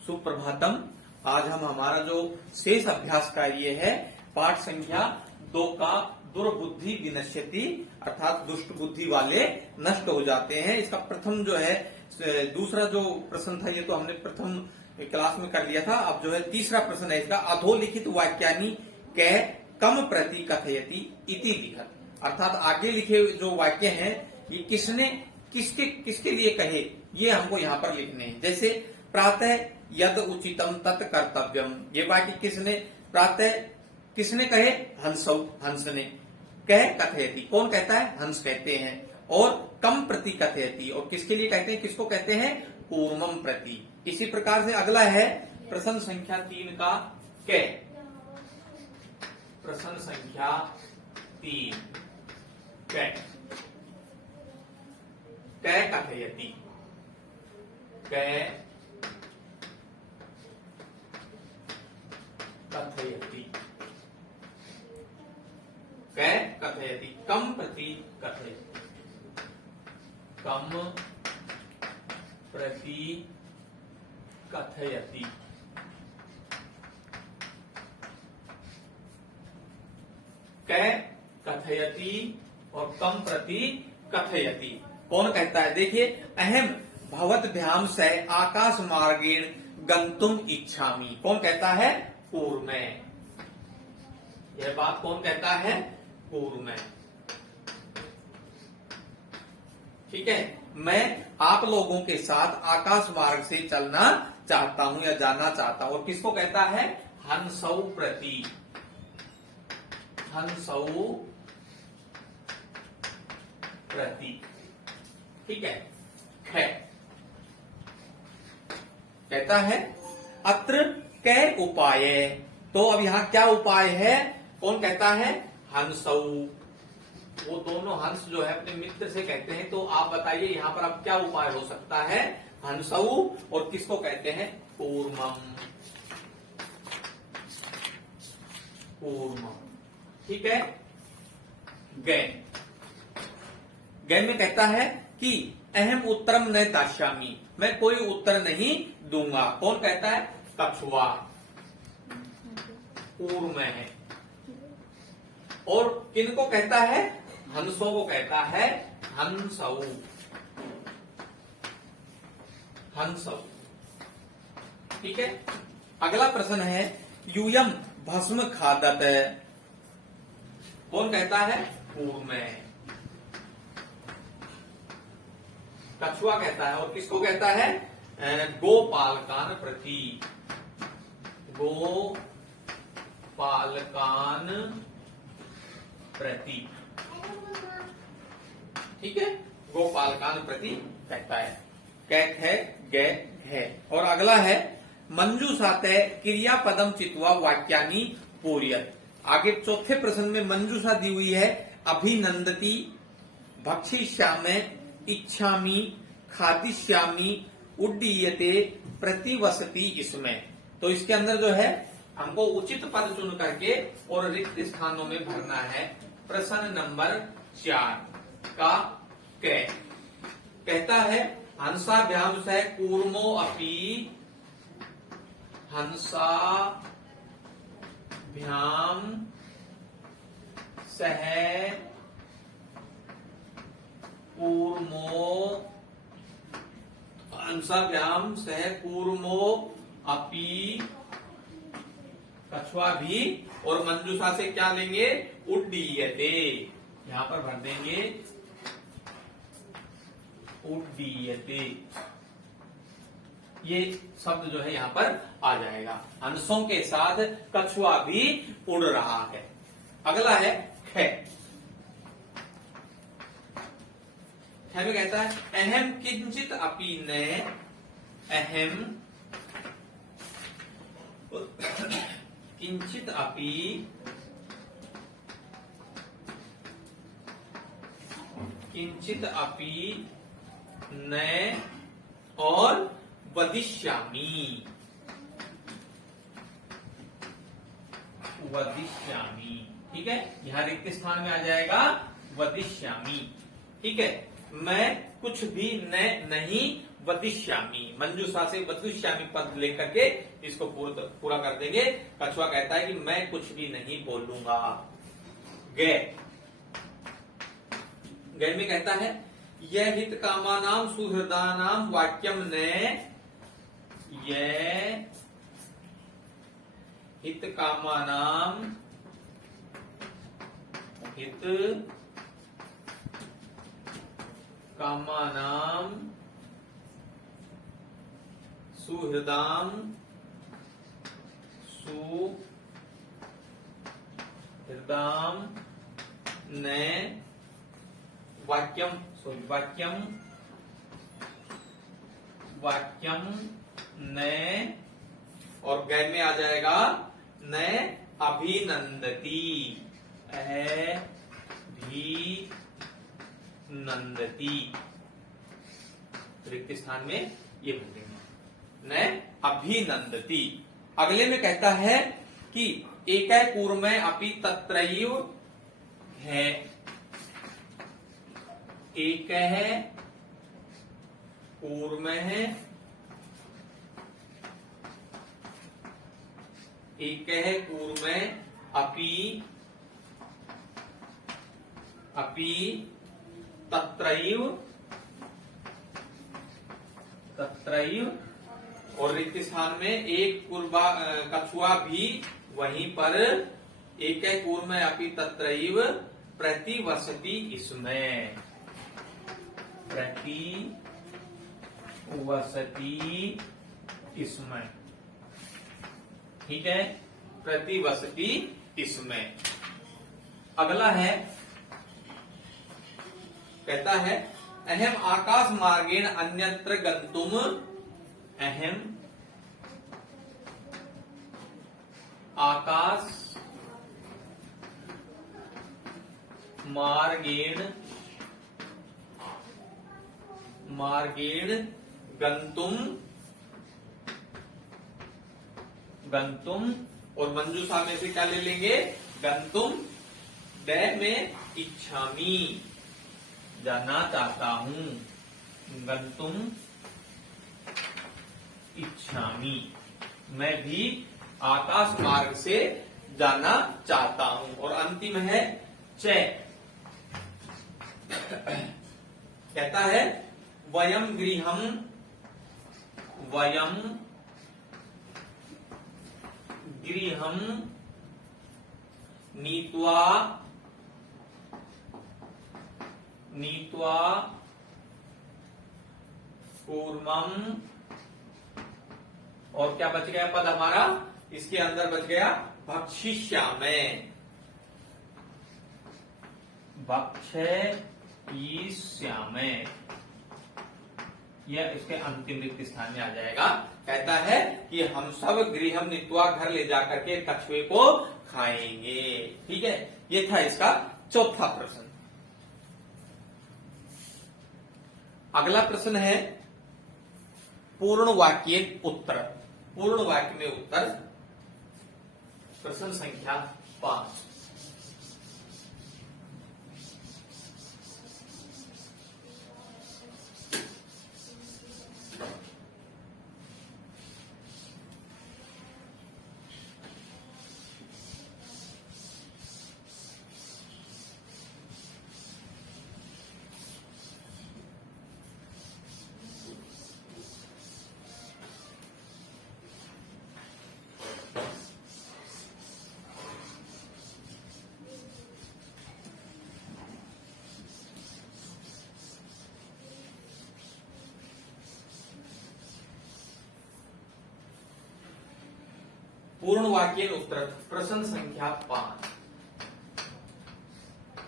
सुप्रभातम। आज हम हमारा जो शेष अभ्यास कार्य है पाठ संख्या 2 का दुर्बुद्धि विनश्यति अर्थात दुष्ट बुद्धि वाले नष्ट हो जाते हैं। इसका प्रथम जो है दूसरा जो प्रश्न था ये तो हमने प्रथम क्लास में कर लिया था। अब जो है तीसरा प्रश्न है इसका, अधोलिखित वाक्यानि कै कम प्रति कथयति इति लिखत। अर्थात आगे लिखे जो वाक्य हैं ये किसने किसके लिए कहे ये हमको यहाँ पर लिखने हैं। जैसे प्रातः यद उचितम तत् कर्तव्यम, ये वाक्य किसने प्रातः किसने कहे? हंस ने। कह कथयति, कौन कहता है? हंस कहते हैं। और कम प्रति कथयति, और किसके लिए कहते हैं? किसको कहते हैं? कूर्मम प्रति। इसी प्रकार से अगला है प्रश्न संख्या 3 का कै। प्रश्न संख्या 3 कै कै कथयति। कै कथयति। कै कथयति कम प्रति कथयति। कम प्रति कथयति। कै कथयति और कम प्रति कथयति कौन कहता है? देखिए, अहम भवद्भ्याम से आकाश मार्गेण गंतुम इच्छामि, कौन कहता है? कूर्मे। यह बात कौन कहता है? कूर्मे। ठीक है, मैं आप लोगों के साथ आकाश मार्ग से चलना चाहता हूं या जाना चाहता हूं। और किसको कहता है? हंसौ प्रति। हंसौ प्रति। ठीक है, कै कहता है अत्र कै उपाय। तो अब यहां क्या उपाय है? कौन कहता है? हंसौ। वो दोनों हंस जो है अपने मित्र से कहते हैं। तो आप बताइए यहां पर अब क्या उपाय हो सकता है? हंसौ। और किसको कहते हैं? कूर्मम। कूर्मम। ठीक है, गै। गै में कहता है कि अहम उत्तरम न दास्यामि, मैं कोई उत्तर नहीं दूंगा। कौन कहता है? कछुआ। पूर्व में है। और किनको कहता है? हंसों को कहता है हंसौ। हंसौ। ठीक है, अगला प्रश्न है यूयम भस्म खादत। कौन कहता है? पूर्व में कछुआ कहता है। और किसको कहता है? गोपालकान प्रति। गोपालकान प्रति। ठीक है, गोपालकान प्रति कहता है। कैक है, गे है। और अगला है मंजूषाते क्रिया पदम चित्वा वाक्यानि पूर्यत। आगे चौथे प्रश्न में मंजूषा दी हुई है, अभिनंदती, भक्षिष्यामि, इच्छामि, खादिष्यामि, उड्डीयते, प्रतिवसति। इसमें तो इसके अंदर जो है हमको उचित पद चुन करके और रिक्त स्थानों में भरना है। प्रश्न नंबर 4 का कै कहता है हंसाभ्याम सह कूर्मो अपि। हंसाभ्याम सह कूर्मो। हंसाभ्याम सह कूर्मो अपि, कछुआ भी। और मंजूषा से क्या लेंगे? उड्डीयते। यहां पर भर देंगे उड्डीयते। ये शब्द जो है यहां पर आ जाएगा। हंसों के साथ कछुआ भी उड़ रहा है। अगला है खे। खे में कहता है अहम किंचित अपि न। अहम किंचित अपि न और वदिष्यामि। वदिष्यामि। ठीक है, यहां रिक्त स्थान में आ जाएगा वदिष्यामि। ठीक है, मैं कुछ भी न नहीं वदिष्यामि, मंजूषा से वदिष्यामि पद लेकर के इसको पूरा कर देंगे। कछुआ कहता है कि मैं कुछ भी नहीं बोलूंगा। गे, गै में कहता है यह हित कामानाम सुहृदानाम वाक्यम ने, यह हित कामानाम, हित कामानाम सुहृदाम, सुहृदाम ने वाक्यम, वाक्यम ने, और गै में आ जाएगा न अभिनंदती, अभिनंदती, रिक्त स्थान में ये भरेंगे न अभिनंदती। अगले में कहता है कि एक कूर्म अपि तत्रैव है, एक है कूर्म है, एक है कूर्म अपि, अपि तत्रैव, तत्रैव, और रिक्त स्थान में एक कछुआ भी वहीं पर, एक कूर्म अपि तत्रैव प्रतिवसति इसमें, प्रतिवसति इसमें, ठीक है, प्रतिवसति इसमें। अगला है, कहता है अहम आकाश मार्गेण अन्यत्र गंतुम, अहम आकाश मार्गेण, मार्गेण गंतुम, गंतुम, और मंजूषा में से क्या ले लेंगे, गंतुम, द में इच्छामी, जाना चाहता हूं, गंतुम इच्छामी, मैं भी आकाश मार्ग से जाना चाहता हूं। और अंतिम है च, कहता है वयम गृहम, वयम गृहम नीत्वा, नीत्वा कूर्मम, और क्या बच गया पद हमारा, इसके अंदर बच गया भक्षिष्यामि, भक्षयिष्यामि, यह इसके अंतिम रिक्त स्थान में आ जाएगा। कहता है कि हम सब गृहम नीत्वा, घर ले जाकर के कछुए को खाएंगे। ठीक है, ये था इसका चौथा प्रश्न। अगला प्रश्न है पूर्ण वाक्य उत्तर, पूर्ण वाक्य में उत्तर, प्रश्न संख्या 5। पूर्ण वाक्य उत्तर, प्रश्न संख्या 5।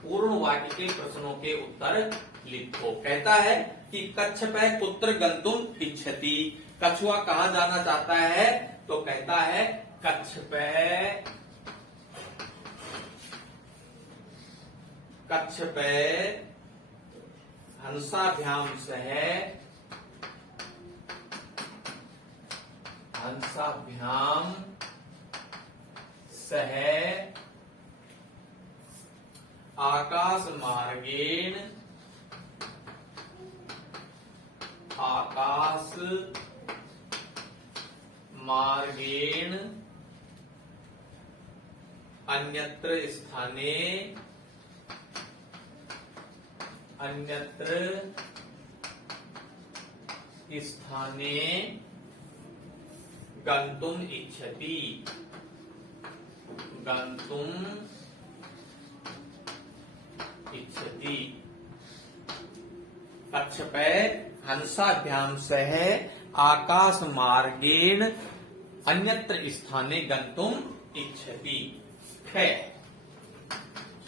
पूर्ण वाक्य के प्रश्नों के उत्तर लिखो। कहता है कि कच्छपै कुत्र गंतुम इच्छति, कछुआ कहां जाना चाहता है, तो कहता है कच्छपै, कच्छपै हंसाभ्याम सह, हंसाभ्याम सह आकाश मार्गेण, आकाश आकाश मार्गेण अन्यत्र स्थाने गन्तुम् इच्छति। कच्छपे हंसाभ्याम सह आकाश मार्गेण अन्यत्र स्थाने गन्तुम् इच्छति।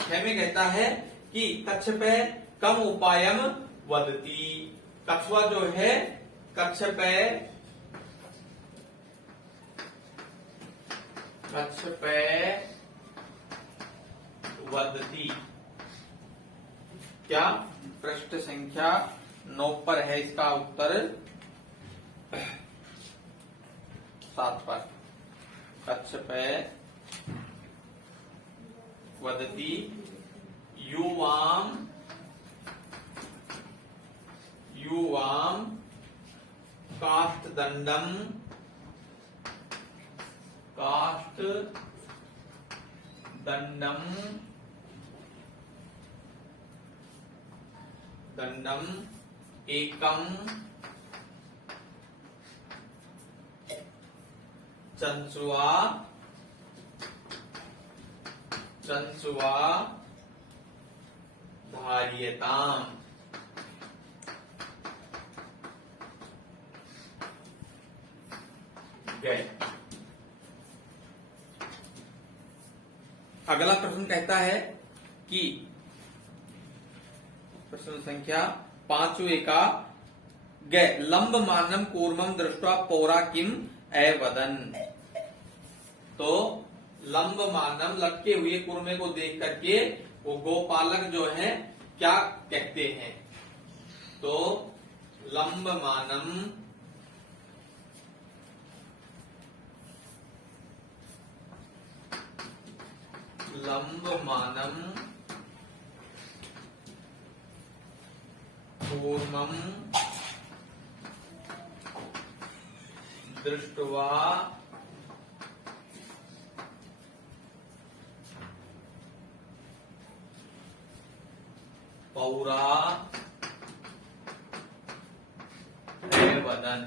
छह में कहता है कि कच्छपे कम उपायम वदति। कछुआ जो है कच्छपे वदति। क्या पृष्ठ संख्या 9 पर है इसका उत्तर 7 पर। कच्छपे वदति युवाम काष्ठदंडम एकम चंचुआ धार्यताम। गए। अगला प्रश्न कहता है कि प्रश्न संख्या 5वें का गए लंब मानम कूर्मम दृष्टवा पौरा किम अवदन। तो लंब मानम लटके हुए कूर्मे को देख करके वो गोपालक जो है क्या कहते हैं। तो लंब मानम कूर्मम दृष्ट्वा पौरा वदन।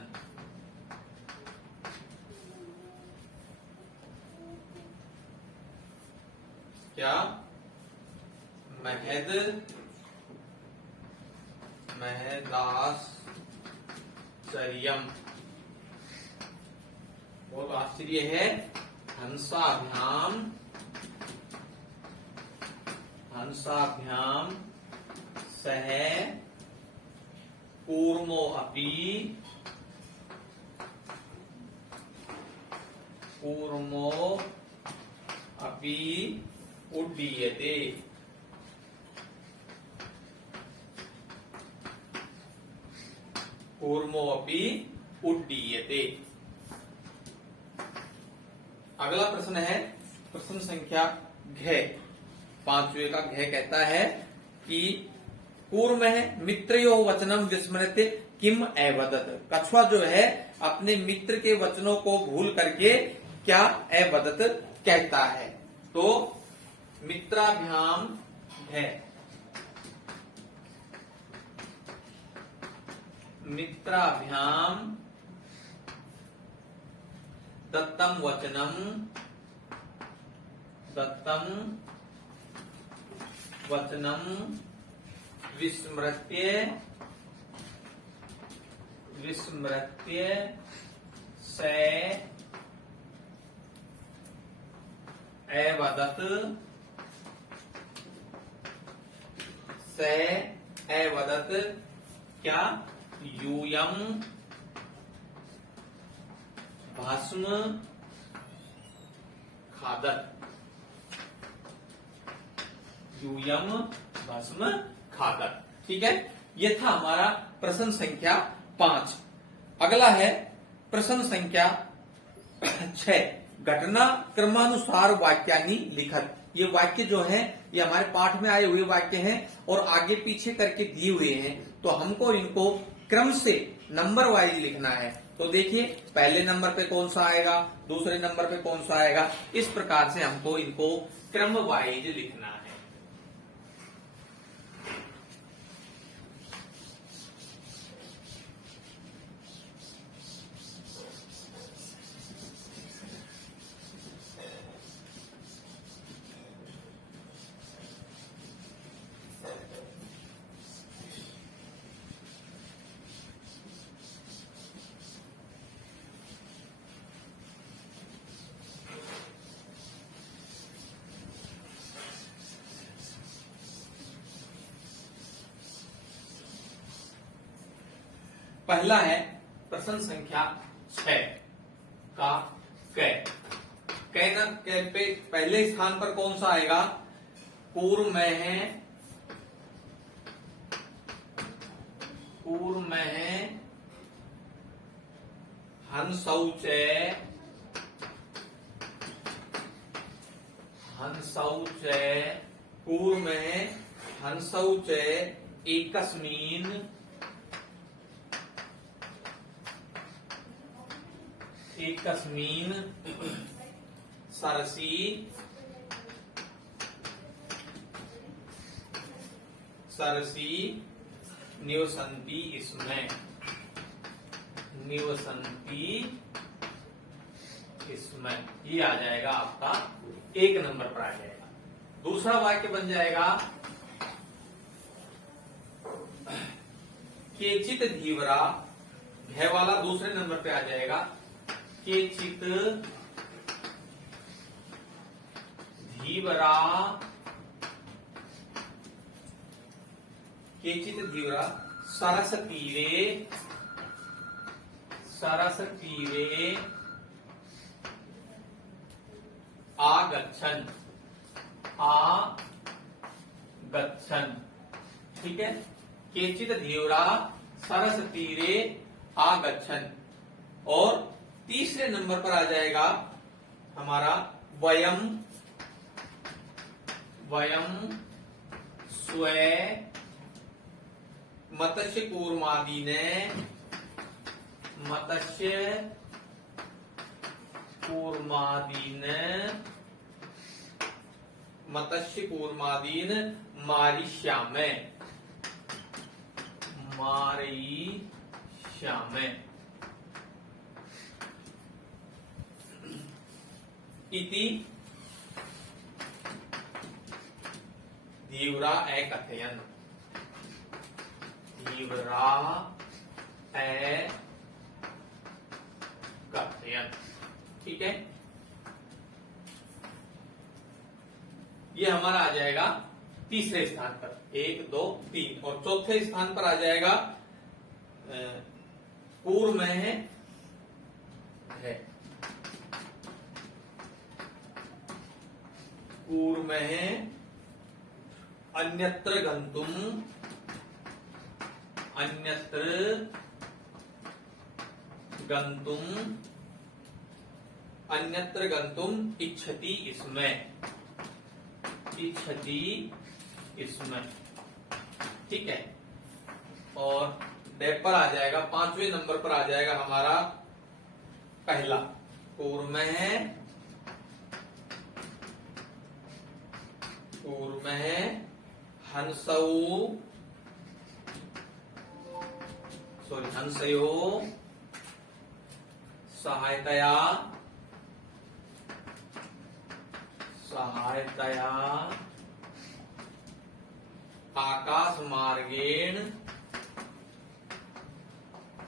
क्या महदाश्चर्यम बहुत आश्चर्य है। हंसाभ्याम सह कूर्मो अपि उड्डीयते। कूर्मो अपि उड्डीयते। अगला प्रश्न है प्रश्न संख्या घ। 5वें का घ कहता है कि कूर्म है मित्रयो वचनम विस्मृत्य किम अवदत। कछुआ जो है अपने मित्र के वचनों को भूल करके क्या अवदत कहता है। तो मित्राभ्याम है दत्तम वचनम विस्मृत्य से अवदत क्या यूयम भस्म खादत। यूयम भस्म खादत। ठीक है, ये था हमारा प्रश्न संख्या 5। अगला है प्रश्न संख्या 6 घटना क्रमानुसार वाक्यानि लिखत। ये वाक्य जो है ये हमारे पाठ में आए हुए वाक्य हैं और आगे पीछे करके दिए हुए हैं। तो हमको इनको क्रम से नंबर वाइज लिखना है। तो देखिए पहले नंबर पे कौन सा आएगा, दूसरे नंबर पे कौन सा आएगा, इस प्रकार से हमको इनको क्रम वाइज लिखना है। पहला है प्रश्न संख्या 6 का कै। कहना कै पे पहले स्थान पर कौन सा आएगा, पूर्व में है, पूर्व में है हंसौचय, हंसौचय, पूर्व में है हंसौचय एकस्मिन, एकस्मिन सरसी सरसी निवसन्ति, इसमें निवसन्ति, इसमें ये आ जाएगा आपका 1 नंबर पर आ जाएगा। दूसरा वाक्य बन जाएगा केचित धीवरा, भय वाला दूसरे नंबर पे आ जाएगा, केचित धीवरा, केचित धीवरा सरस तीरे, सरस तीरे आगच्छन्, आगच्छन्, ठीक है। केचित धीवरा सरस तीरे आगच्छन्। और तीसरे नंबर पर आ जाएगा हमारा वयम, वयम स्वे मत्स्य कूर्मादीने, मत्स्य कूर्मादीने, मत्स्य कूर्मादीन मारिष्यामे, मारिष्यामे इति धीवरा एकथयन्, धीवरा एकथयन्, ठीक है। ये हमारा आ जाएगा तीसरे स्थान पर, 1 2 3। और चौथे स्थान पर आ जाएगा पूर्व में है, पूर्व में है अन्यत्र गंतुम, अन्यत्र गंतुम, अन्यत्र गंतुम इच्छति, इसमें इच्छति, इसमें, ठीक है। और डेप पर आ जाएगा 5वें नंबर पर आ जाएगा हमारा पहला, पूर्व में है, पूर्व में है हंसौ, सॉरी हंसयो सहायतया, सहायतया आकाश मार्गेण,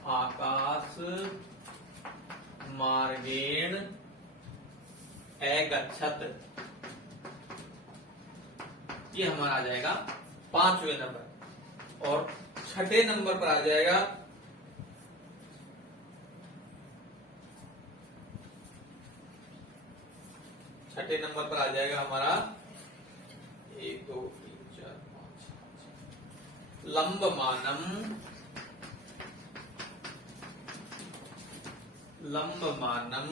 आकाश मार्गेण अगच्छत्। ये हमारा आ जाएगा 5वें नंबर। और 6ठे नंबर पर आ जाएगा छठे नंबर पर आ जाएगा हमारा 1 2 3 4 5 6 लंबमानम, लंबमानम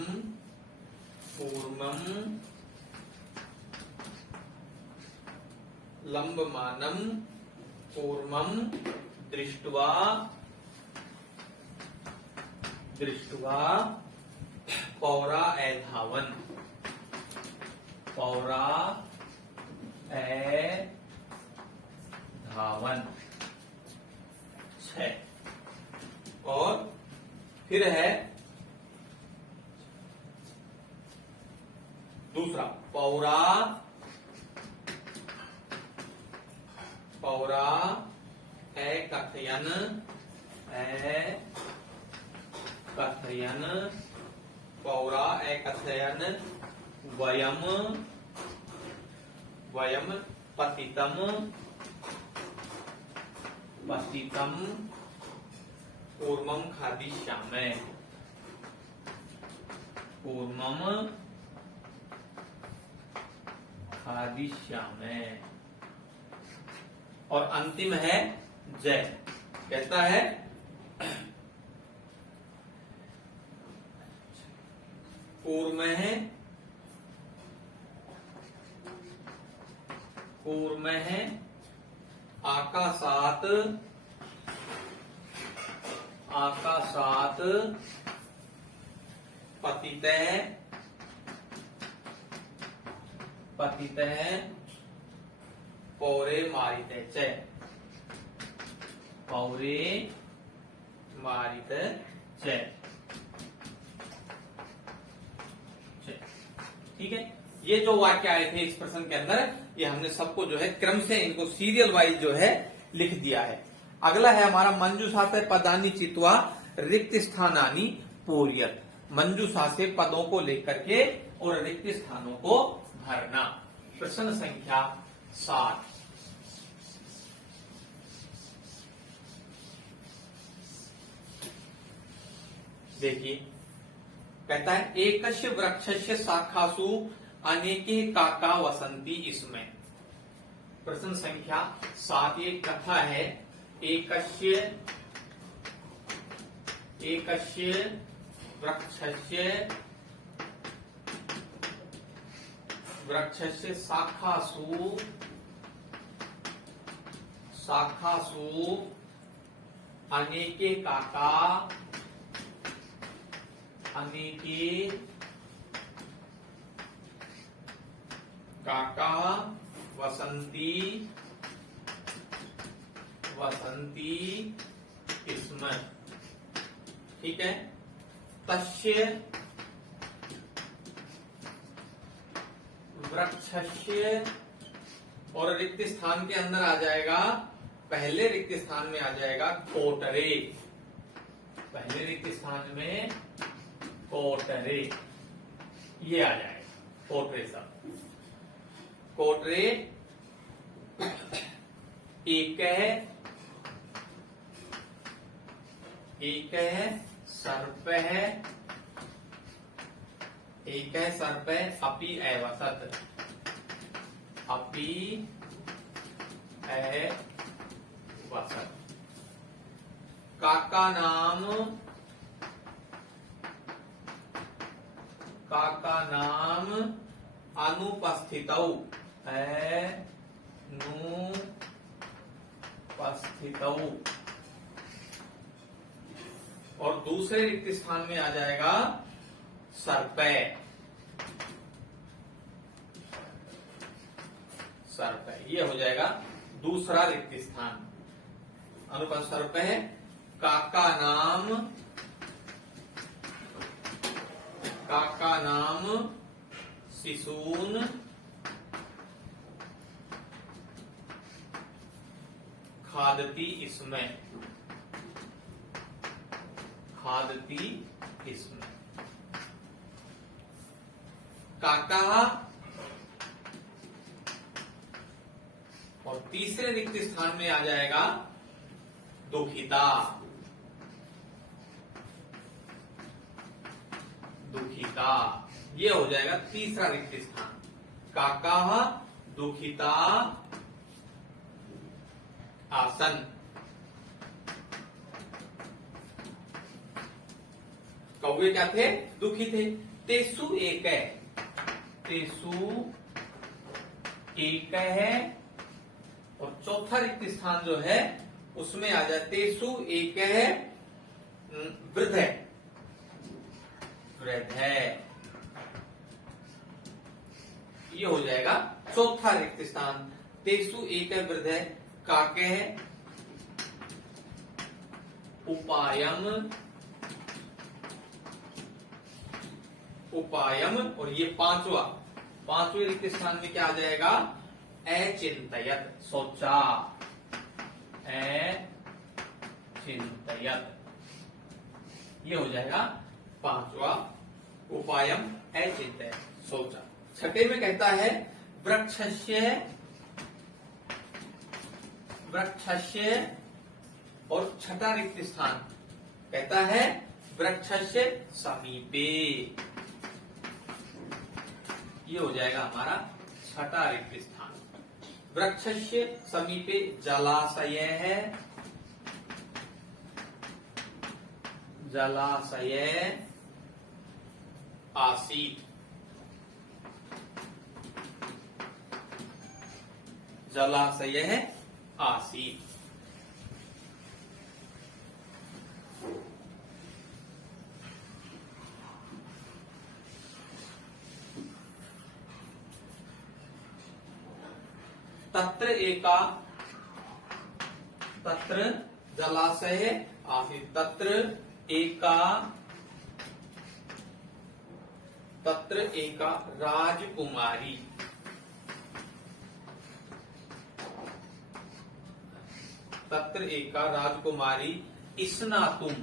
पूर्वम, लंबमानम पूर्वम दृष्ट्वा दृष्ट्वा पौरा एधावन, पौरा एधावन 6। और फिर है दूसरा पौरा कथयन पौरा कथयन वयम पतितम कूर्मं खादिष्यामि, कूर्मं खादिष्यामि। और अंतिम है जय, कहता है कूर्मः आकाशात पतितः पौरे मारिते च, पौरे मारिते च। ठीक है, ये जो वाक्य आए थे इस प्रश्न के अंदर, ये हमने सबको जो है क्रम से इनको सीरियल वाइज जो है लिख दिया है। अगला है हमारा मंजूषा से पदानी चित्वा रिक्त स्थानानी पूर्यत, मंजूषा से पदों को लेकर के और रिक्त स्थानों को भरना। प्रश्न संख्या 7, देखिए कहता है एकस्य वृक्षस्य शाखासु अनेके काका वसंती इसमें। प्रश्न संख्या 7 ये कथा है, एकस्य वृक्षस्य शाखासु अनेके काका वसंती इसमें। ठीक है, तस्य वृक्षस्य, और रिक्त स्थान के अंदर आ जाएगा, पहले रिक्त स्थान में आ जाएगा कोटरे, पहले रिक्त स्थान में कोटरे, ये आ जाएगा कोटरे सब। कोटरे एक है सर्प है, एक है सर्प है, अपि एवसत, अपि एवसत। काका नाम अनुपस्थितौ, अनुपस्थितौ। और दूसरे रिक्त स्थान में आ जाएगा सर्पे, ये हो जाएगा दूसरा रिक्त स्थान। अनुपस्थित सर्प है, काका नाम शिशून खादती इसमें, काका। और तीसरे रिक्त स्थान में आ जाएगा दुखिता, ये हो जाएगा तीसरा रिक्त स्थान। काका दुखिता आसन। कौवे क्या थे? दुखी थे। तेसु एक है, और चौथा रिक्त स्थान जो है उसमें आ जाए तेसु एक है वृद्ध है, वृद्धे। ये हो जाएगा चौथा रिक्त स्थान। तेसु एक वृद्धे काके उपायम, उपायम। और ये पांचवें रिक्त स्थान में क्या आ जाएगा? अचिंतयत, सोचा, अचिंतयत। ये हो जाएगा पांचवा उपायम अचिंतयत, सोचा। छठे में कहता है वृक्षस्य और छठा रिक्त स्थान कहता है वृक्षस्य समीपे। ये हो जाएगा हमारा छठा रिक्त स्थान। वृक्षस्य समीपे जलाशय है, जलाशय आसीत्, जलाशय आसीत्। तत्र जलाशय आसीत्, तत्र एका राजकुमारी, तत्र एका राजकुमारी स्नातुम,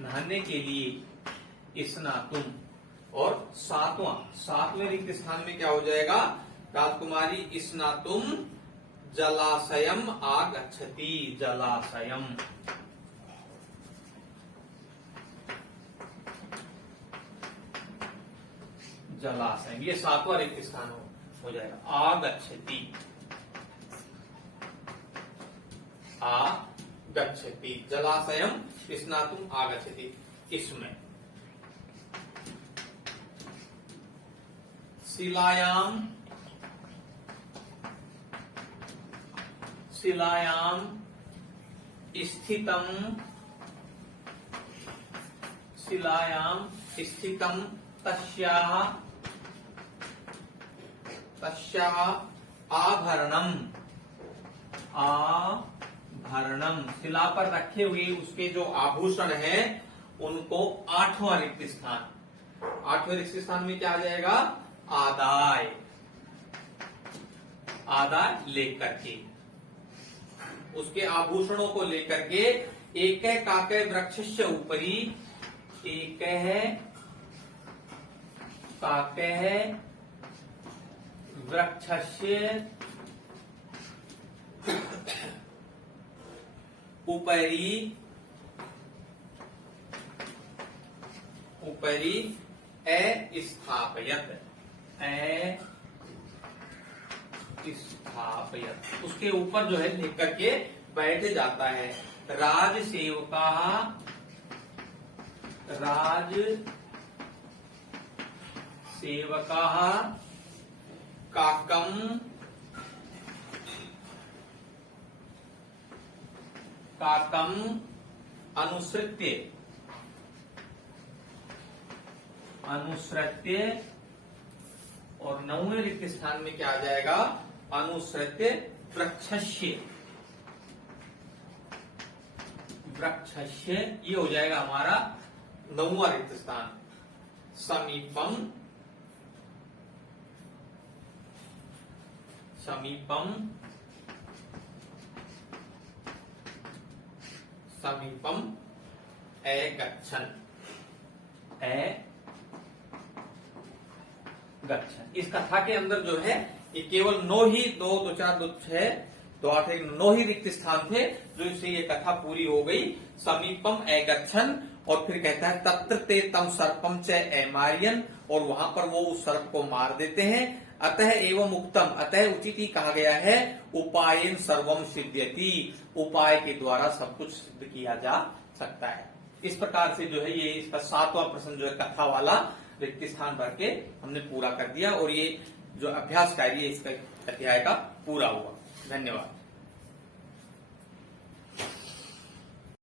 नहाने के लिए, स्नातुम। और सातवें रिक्त स्थान में क्या हो जाएगा? राजकुमारी स्नातुम जलाशयम आगच्छति, जलाशयम। जलाशय, ये सातवां रिक्त स्थान हो जाएगा। आगच्छति, आगच्छति, जलाशयम स्नातुम आगच्छति। इसमें शिलायाम स्थितम तस्याः आभरणम, शिला पर रखे हुए उसके जो आभूषण हैं उनको आठवां रिक्त स्थान। आठवें रिक्त स्थान में क्या आ जाएगा? आदाय लेकर के, उसके आभूषणों को लेकर के। एक काके वृक्षस्य उपरि, एक काके वृक्षस्य उपरि स्थापयत, उसके ऊपर जो है लेकर के बैठ जाता है। राज सेवका काकम अनुसृत्य, और नौवें रिक्त स्थान में क्या आ जाएगा? अनुसृत्य वृक्षस्य। ये हो जाएगा हमारा नौवां रिक्त स्थान। समीपम गच्छन। इस कथा के अंदर जो है ये केवल 9 ही 2 2 4 2 6 2 8 9 ही रिक्त स्थान थे, जो इससे ये कथा पूरी हो गई। समीपम गच्छन, और फिर कहता है तत्र ते तम सर्पम च एमारियन, और वहां पर वो उस सर्प को मार देते हैं। अतः एवं उक्तम, अतः उचित ही कहा गया है, उपायन सर्वम सिद्ध्यति, उपाय के द्वारा सब कुछ सिद्ध किया जा सकता है। इस प्रकार से जो है ये इसका 7वां प्रश्न जो है कथा वाला रिक्त स्थान भर के हमने पूरा कर दिया, और ये जो अभ्यास कार्य इसका अध्याय का पूरा हुआ। धन्यवाद।